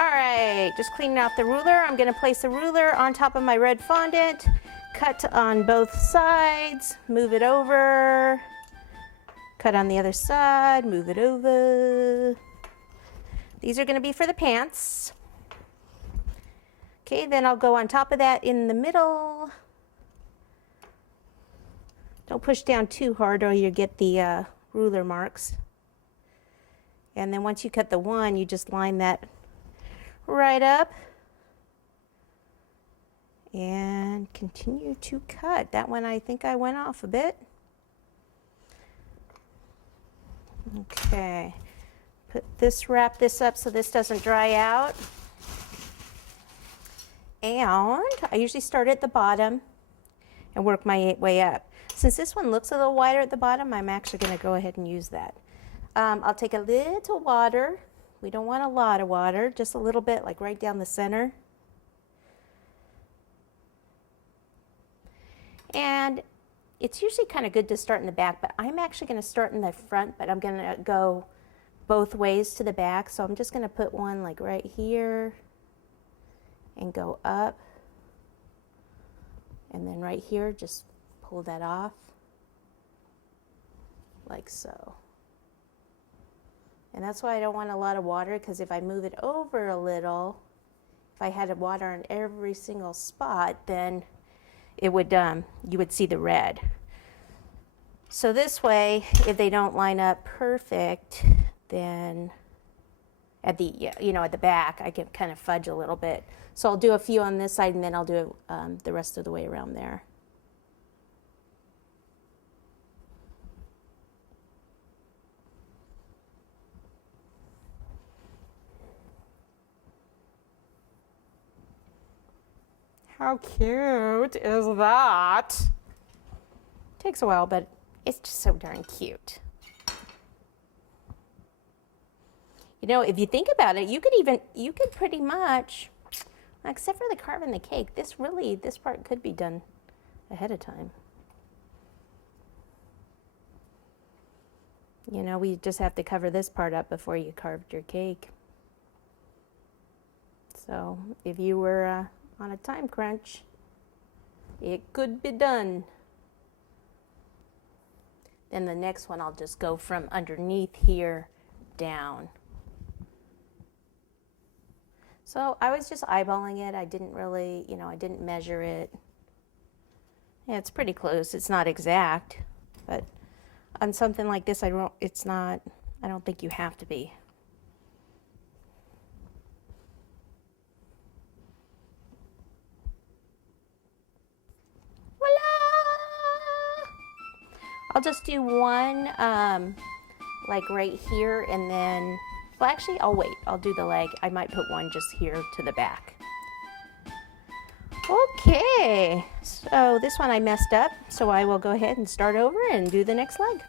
All right, just cleaning off the ruler. I'm gonna place the ruler on top of my red fondant, cut on both sides, move it over, cut on the other side, move it over. These are gonna be for the pants. Okay, then I'll go on top of that in the middle. Don't push down too hard or you get the ruler marks. And then once you cut the one, you just line that right up and continue to cut. That one I think I went off a bit. Okay, wrap this up so this doesn't dry out. And I usually start at the bottom and work my way up. Since this one looks a little wider at the bottom, I'm actually going to go ahead and use that. I'll take a little water. We don't want a lot of water, just a little bit, like right down the center. And it's usually kind of good to start in the back, but I'm actually going to start in the front, but I'm going to go both ways to the back. So I'm just going to put one like right here and go up. And then right here, just pull that off like so. And that's why I don't want a lot of water, because if I move it over a little, if I had water on every single spot, then it would you would see the red. So this way, if they don't line up perfect, then at the at the back, I can kind of fudge a little bit. So I'll do a few on this side, and then I'll do the rest of the way around there. How cute is that? Takes a while, but it's just so darn cute. You know, if you think about it, you could pretty much, except for the carving the cake, this part could be done ahead of time. You know, we just have to cover this part up before you carved your cake. So if you were on a time crunch, it could be done. Then the next one, I'll just go from underneath here down. So I was just eyeballing it. I didn't really, I didn't measure it. Yeah, it's pretty close. It's not exact, but on something like this, I don't think you have to be. I'll just do one like right here, and then, well, actually I'll wait. I'll do the leg. I might put one just here to the back. Okay, so this one I messed up, so I will go ahead and start over and do the next leg.